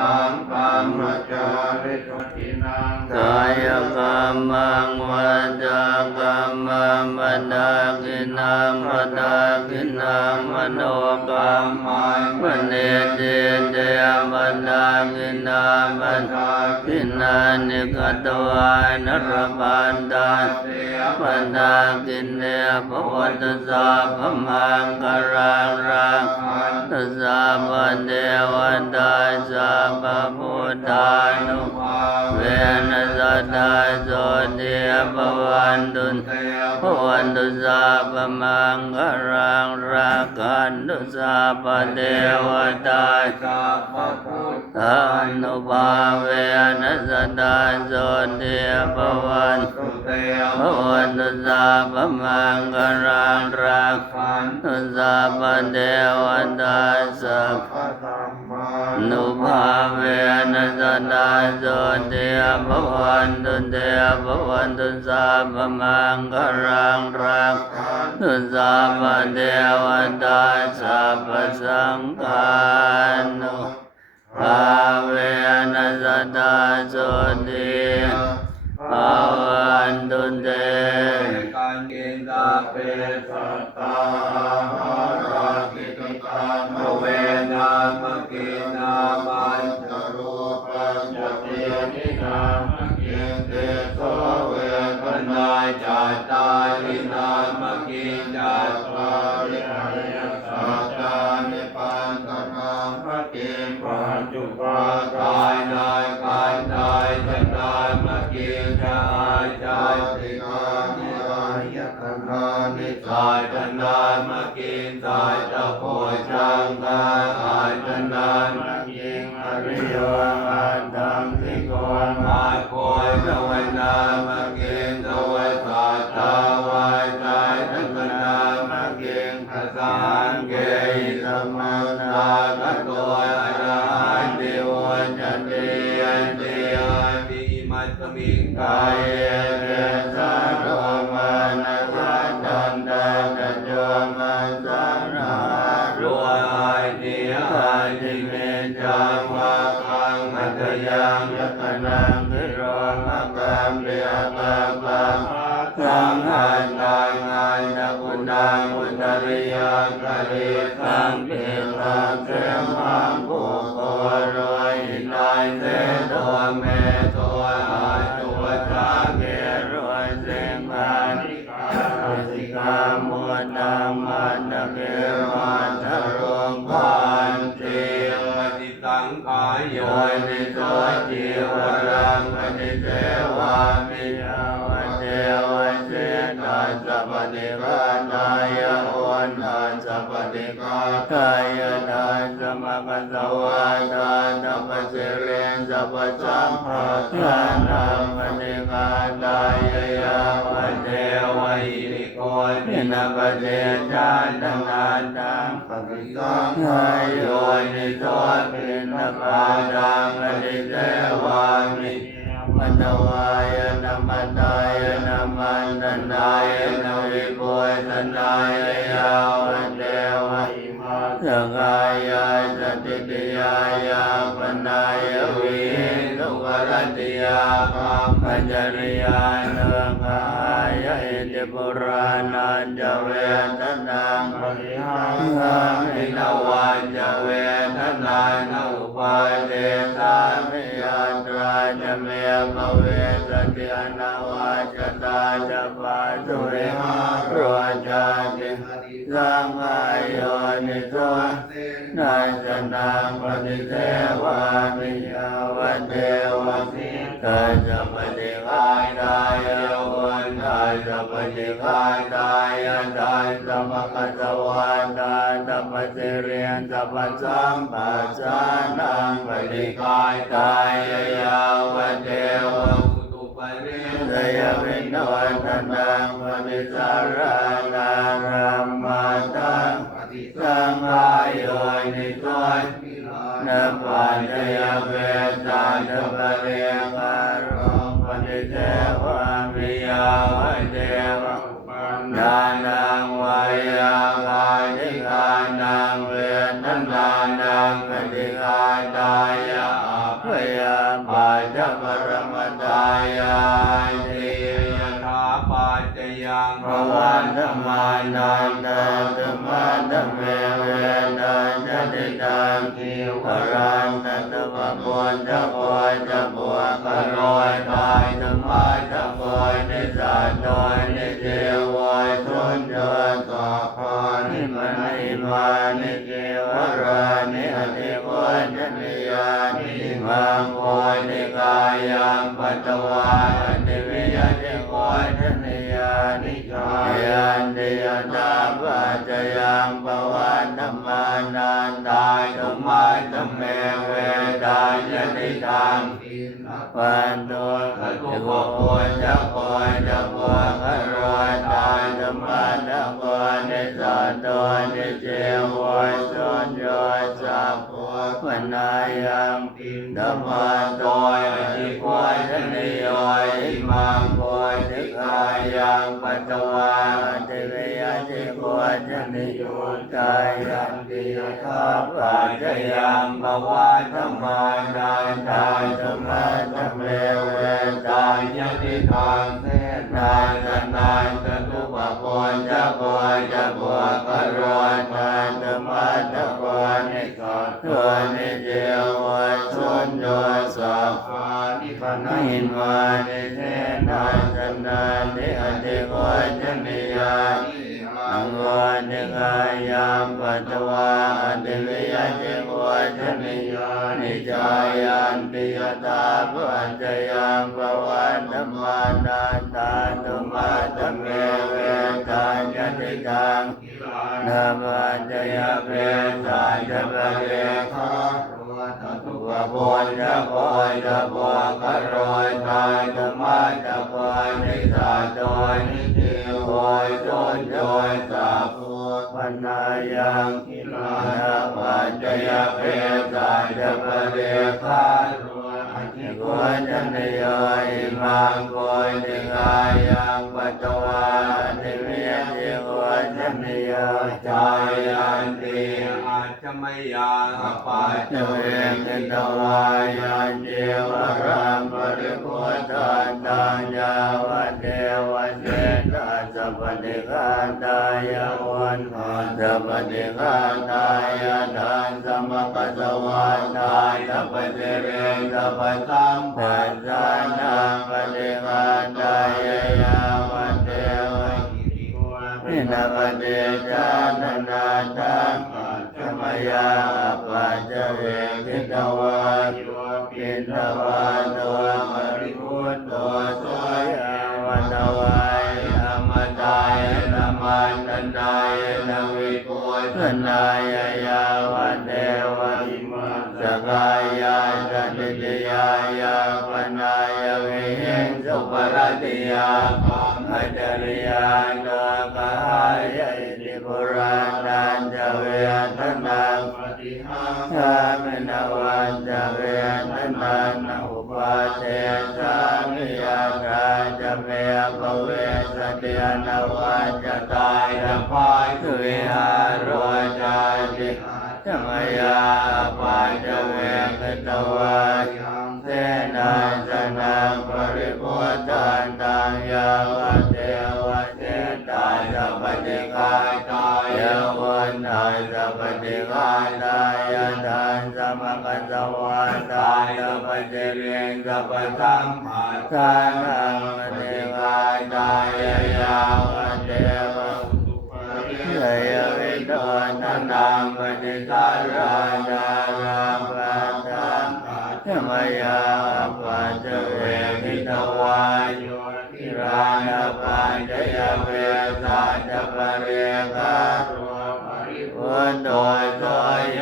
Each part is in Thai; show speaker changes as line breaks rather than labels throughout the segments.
นังกรรมจาริสุทินัง
กายกรรมังวัจากรรมังมนดากินังมนดากินังมโนกรรมังมเนเจเจมนดากินังมนดากินังนิกตวานรบันดา ปันดากินเนปวัตสาพมังกรังรังตสสะวันเดวันตาสัพพพุทธานุเวนสัตตาโสติปวันตุนปวันตุสาปมังกรังรังกันตุสาปเทวตา
สัพพพุทธ
อนุภาเวนสัตตาโสติปวัน
สุ เต
ปวันตุสาปมังกรังรัก
ขัน
ตุสาปเทวตาสัพ
พระธรรมา
นุภาเวนัสตาโสเทภวันตุเทภวันตุสาพมังกรังรักตุสาพเทวตาสัพพสังฆานุภาเวนัสตาโสเทภวั นตุเท
การเกณฑ์ตาเปสัตตาหารากิตตาโนเวนามกิ ติมั พพะนิกานายโอนทานสัพพิกากายทานสมกัสสวาทานตัปปสิเรนสัพพะสัมภะทานธรรมนิกานายยาวันเทวอิริโกทินปเจจานังนาตังปฏิสังขายโยนิโสปินนปาดังอดิเทวามิ นวายนะมันตายนะมันนายนะวิปุยตันายยาวเดวะอิมาสกายาสติตยายาปนายวิทุกรติยาคัมปัญจริยานังา อิติปุรานันจะเวทนังปริหังหินวันจะเวทนานุปาเทสามิยันตราจะเมภเวสติอนาวัจตาจะปาสุริหาโรจาติสังขายโยนิโสนาสนังปฏิเทวามิยาวเทวะสิ ตาจะปฏิกายตายวันตาจะปฏิกายตายตายสัมภะสวาตาสัพพสิเรียนสัพพสัมปัสสานังปฏิกายตายยาวเทวะกุตุปะเรสยวินวันตังปฏิสารานารัมมาตังปฏิสังขายโยนิโสนับปัญญย มา
จะปวยนิสัตโดยนิเทวายทุนเดินต่อพานิมันนิมานิเกวรานิอธิวัจนิยานิมังโวนิกายังปัตวานิวิยติโกนิยานิจายันติยตาปัจยังปวันธรรมานันตายธรรมาธรรมเมเวดายติตังวันตัวขตุก ปุญจะปวยจะปวะกะโรยตายธรรมาตะปวนิสัตตัวนิเจวายสุญญยสัพพะวนายังธรรมาตัวอธิปวยทนิยยอิมังปวยติกายังปัจจวาวอยติป วยทนิโยกายันติยทาปัจจยังภวะธรรมานันตายธรรมาธรรมเมเวตายติทางเทศนานตนานตตุปปนจะปวยจะปวกะโรยทานธรรมาตะปวนิสัตตัวนิเจวะสุญญยสัพพานิพนาหินวานิเทนันจันดานิอติโกจนิยานิอั นิกายามปัตวาอติวิยติโกจนิยานิจายันติยตาปัจจยังปวันธรรมานันตาตุมาตเมเวตาจติตังนามาจยเปสาจะปะเรคาตุวะปุญจะปอยจะปวะกะโรยตายธรรมาจะปอยนิสัตโดยนิเทวอยโดยโดยสัพพ นายังกิลานาปัจจยเปสาจะปะเรคาอธิโกจันยอิมังโกติกายังปัตตวาติเวิยติโกจันย
จายันติอาจมยังปัจจ
จะ
เว
เว
ก
กิตวายาเจวรัมปริพุทธันตัญญาวเทวเนาสัพพิกาตายาวันหาสัพพิกาตายาทานสมกัสวันตายสัพเจเรสัพสัมปัสสานังปฏิกาตายายาวันเทวนินาปฏิจานนาตังธรรมยาปัจเวกิตวาปินทวาตัวม วันตนายนาวิปุสนายยาวันเทวิมัสสกายาสันติยายาปนายวิหิงสุปรติยาปังอจริยาโลกา รียงสัพสัมมาทานังปฏิกาตายยาวเทวเยยวิโตนันตังปฏิการานาราปัตตังธรรมยาปัจเวกิตวายโยนิรานาปัจจยเวสาจปะเรกาพุทโธโสย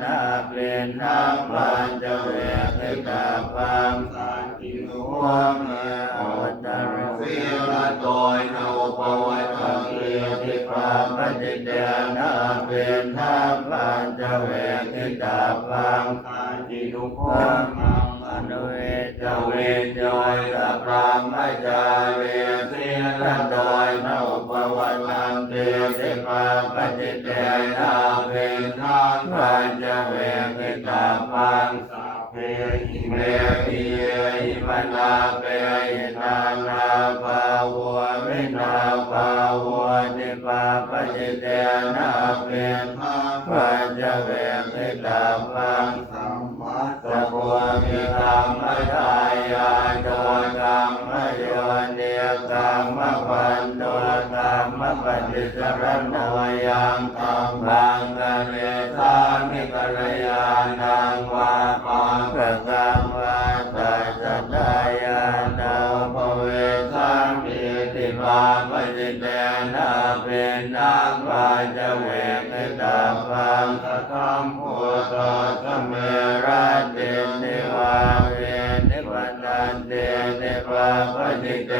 na plen na panjave ตาปัง
สัน
ติโนเมอัตตาสิละโอยโาปวัตังเอติปาปฏิเดนาเวนทาปังจะเวทิตาปังสันติโนเม ติสรณมยังตังบังนาเลสานิกรยานังวาปังะกังวาตัสตายานาภเวสังปิติมาปฏิเตนาเป็นนักวาจเวกิตาปังสะคัโพตสเมรัตินิวา ปะปะจิเต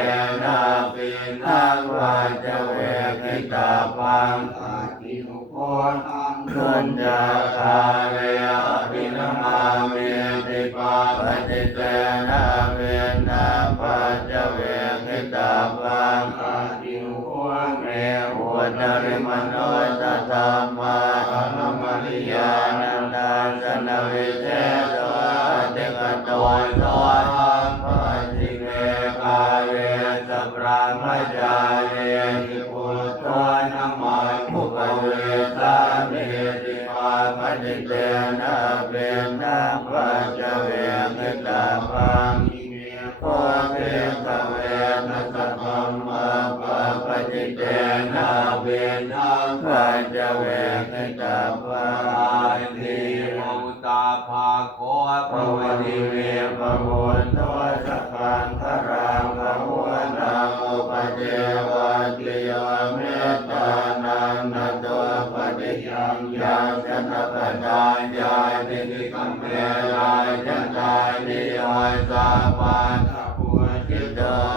นะปินังวาจเวกิตาปังอาทิโกนังนุนจาคาเรยอภินมาเมติปาปะจิเตนาเวนาปัจเวกิตาปังอาทิโกเมหุนาริมโนตธรรมาอนมริยานันดาสนวิเทสวะเจกตวันโต Dr. Dog. Uh,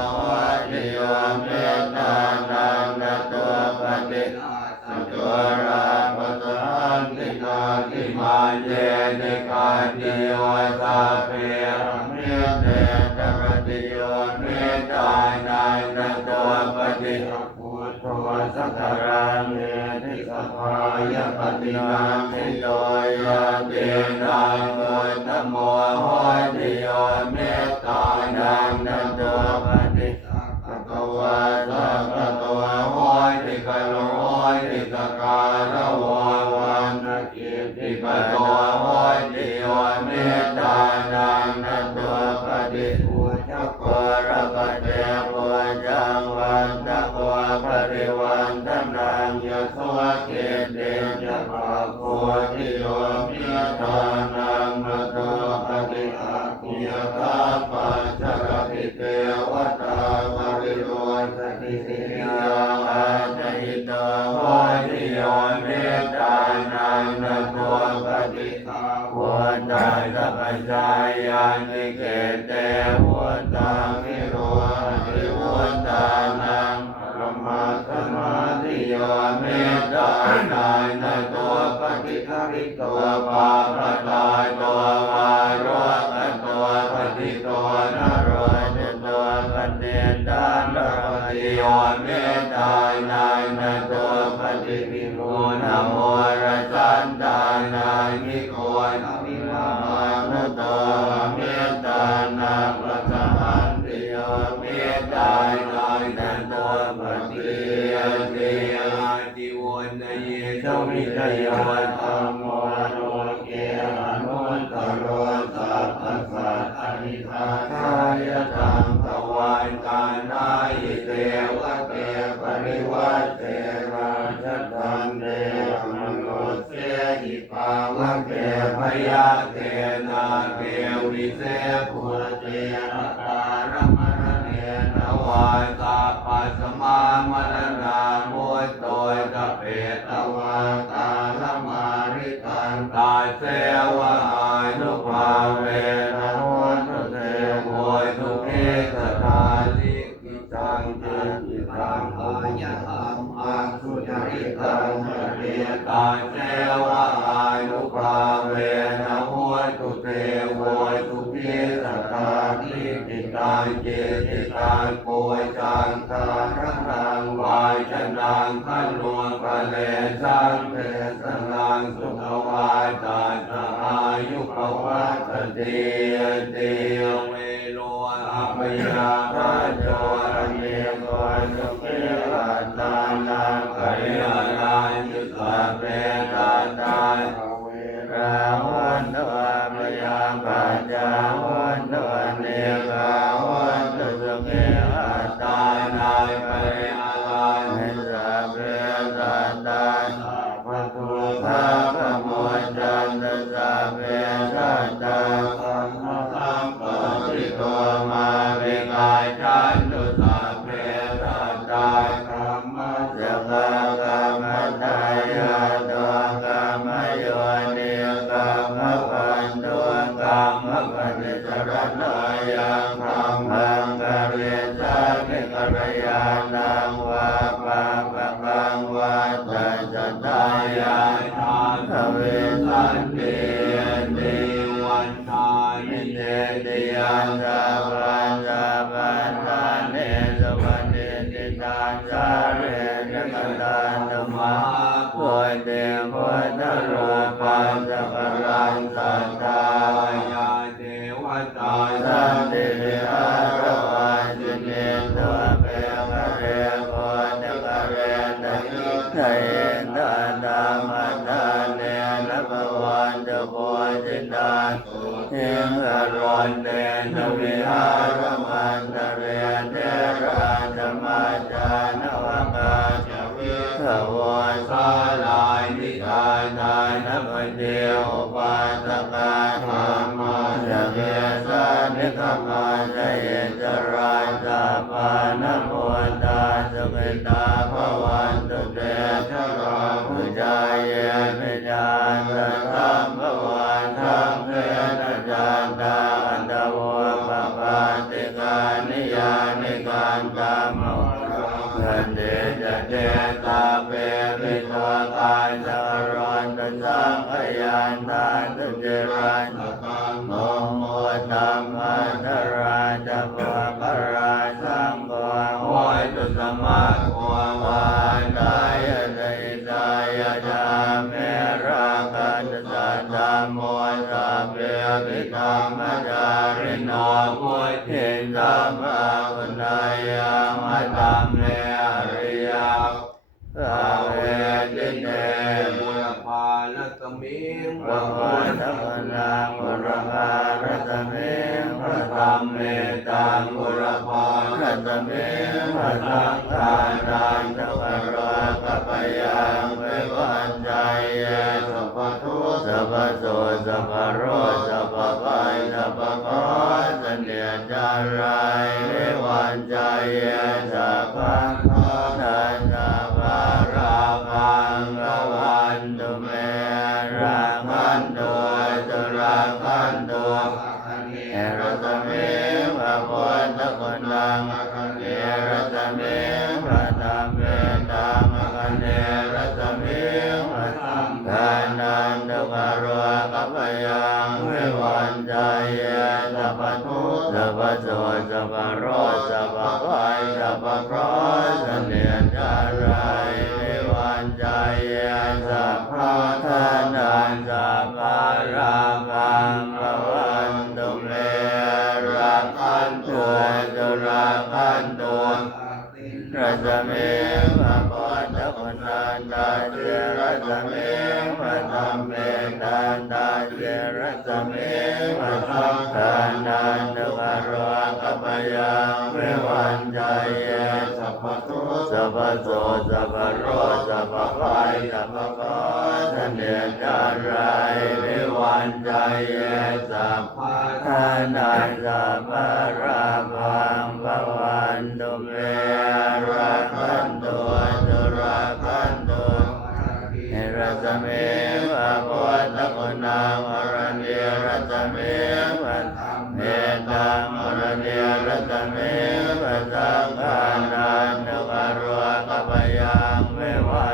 เนตานระปฏิโยเมตตา วายตาปัสมามะระ
นา นังวาปะานวกาจวิสวายสาลายนิ
กา
ยทายนัพเดี
ยวปา
ต
กาธรรมาจเวสานิกมาจเยจราจาปานโมตาจเวตาภวันตุเตชะรามุจายเมานทานทุจริตโมโมตัมมนราชปะปราสังโฆ
วยตุสมะโกวา
นายะเดชายะจามเมราคันตาจามโมตัพเพปิธรรมจาริโนมุทิธรรมะกุณายามะธรมเนอริยาสาเวจินเน
ระวัต
ถะนาปุระภารัตเมพระธรรมเมตังปุระภารัตเมพระทังทานนังตปรากปยังเมวันใจเยสัพพทุสัพพโสสัพพโรสัพพายสัพพกอสัญญาจารายเมวันใจเยสั ยังเมวันใจเยสัพพะทุสัพพโสสัพพะโรสัพพะภัยสัพพะกอทะเนกะไรเมวันใจเยสัพพะทานัสัพพะรา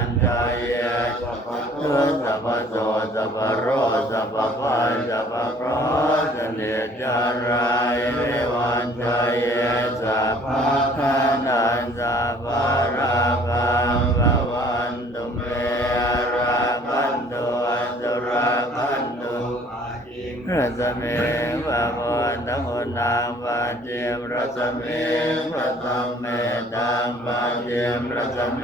นใจเย
สัพพะทุ
สัพพโสสัพพะโรสัพพพัยสัพพะโคสเนจารายวิวันใจเยสัพพะทานันสัพพะราคังภวันตุเมราคันตุจุราคันตุ
อาหิง
รัสเมวะโมตังอุนางปาเจมรสเมพระตังเมตังปาเจมรสเม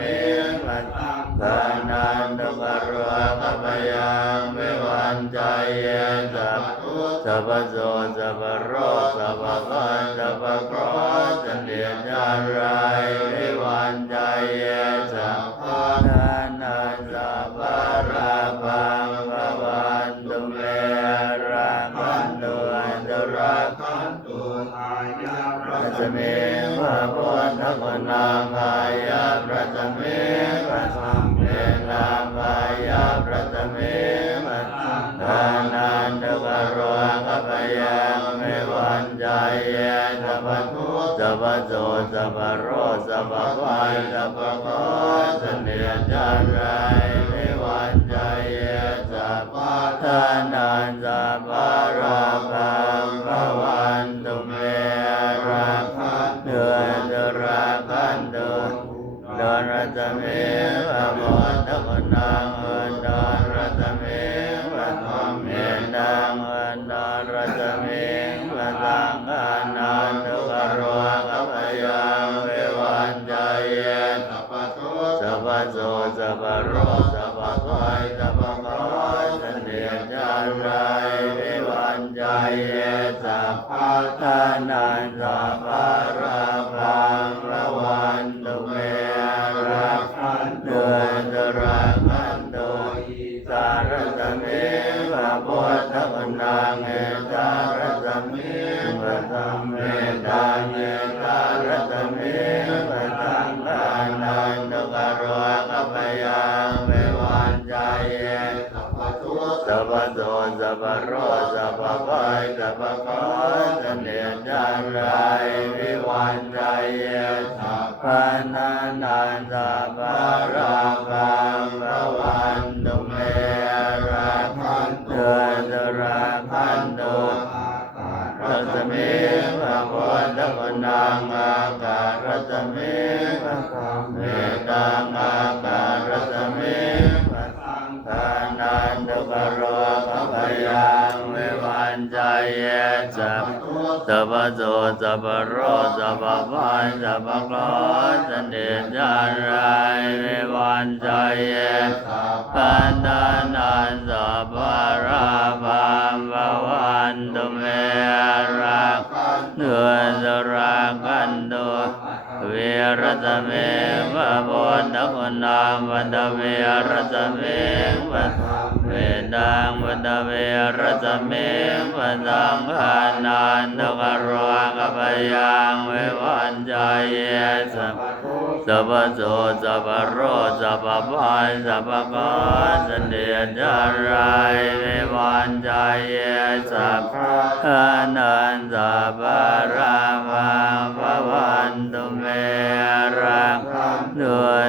พระตัง ทานันตุกรวะกัปยังวิวันใจเยสัพพุสัพโสสัพโรสัพพันสัพพโคสเดียจารายวิวันใจ สัพพโรสัพพภัยสัพพโคสเนียจาร สัพพโรสั
พพ
ภัยสัพพโคสเนียจารายวิวันใจเยสัพพนานันสัพพราคังระวัน โสสัพพโรสัพพพันสัพพโคสันเนจารายเววันใจเยสัพพนานันสัพพราภัมภวันตุเมราเนือสรากันตุเวรตเมวะโพธิคุณังวัตเวรตเมวะ เวดังวัตเวรตเมวะสังฆานันตุกรวะกัปยังเววันใจเยสัพสัพโสสัพพโรสัพพพันสัพพโกสเดียจารายวิวันใจเยสัพพะนันสัพพรามังภวันตุเมรังด้วย